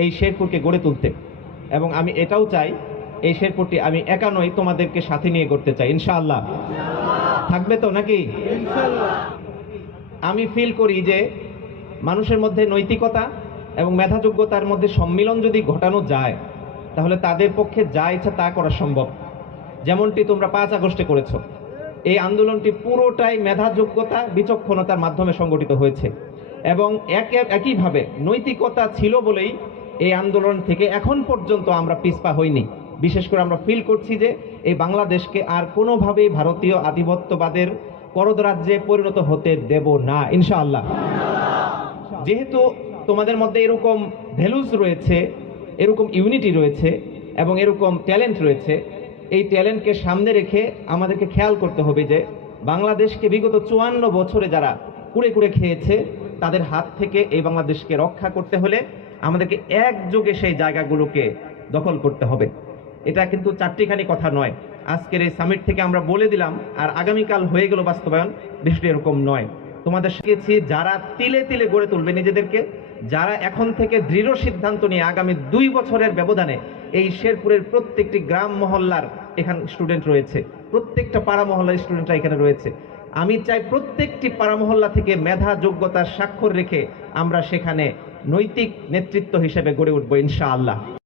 এই শেরপুরকে গড়ে তুলতে। এবং আমি এটাও চাই এই শেরপুরটি আমি একা নই, তোমাদেরকে সাথে নিয়ে করতে চাই। ইনশাআল্লাহ থাকবে তো নাকি? আমি ফিল করি যে মানুষের মধ্যে নৈতিকতা এবং মেধাযোগ্যতার মধ্যে সম্মিলন যদি ঘটানো যায়, তাহলে তাদের পক্ষে যা ইচ্ছা তা করা সম্ভব। যেমনটি তোমরা 5 আগস্টে করেছো, এই আন্দোলনটি পুরোটাই মেধাযোগ্যতা বিচক্ষণতার মাধ্যমে সংগঠিত হয়েছে এবং একইভাবে নৈতিকতা ছিল বলেই এই আন্দোলন থেকে এখন পর্যন্ত আমরা পিছপা হইনি। বিশেষ করে আমরা ফিল করছি যে এই বাংলাদেশকে আর কোনোভাবেই ভারতীয় আধিপত্যবাদের করদরাজ্যে পরিণত হতে দেব না ইনশাআল্লাহ। যেহেতু তোমাদের মধ্যে এরকম ভ্যালুস রয়েছে, এরকম ইউনিটি রয়েছে এবং এরকম ট্যালেন্ট রয়েছে, এই ট্যালেন্টকে সামনে রেখে আমাদেরকে খেয়াল করতে হবে যে বাংলাদেশকে বিগত 54 বছরে যারা কুড়ে কুড়ে খেয়েছে তাদের হাত থেকে এই বাংলাদেশকে রক্ষা করতে হলে আমাদেরকে একযোগে সেই জায়গাগুলোকে দখল করতে হবে। এটা কিন্তু চারটিখানি কথা নয়। আজকের এই সামিট থেকে আমরা বলে দিলাম আর আগামীকাল হয়ে গেল বাস্তবায়ন, বিষয়টি এরকম নয়। তোমাদের শিখেছি যারা তিলে তিলে গড়ে তুলবে নিজেদেরকে, যারা এখন থেকে দৃঢ় সিদ্ধান্ত নিয়ে আগামী 2 বছরের ব্যবধানে এই শেরপুরের প্রত্যেকটি গ্রাম মহল্লার এখানে স্টুডেন্ট রয়েছে, প্রত্যেকটা পাড়া মহল্লার স্টুডেন্টরা এখানে রয়েছে। আমি চাই প্রত্যেকটি পাড়া মহল্লা থেকে মেধা যোগ্যতার স্বাক্ষর রেখে আমরা সেখানে নৈতিক নেতৃত্ব হিসেবে গড়ে উঠবো ইনশাআল্লাহ।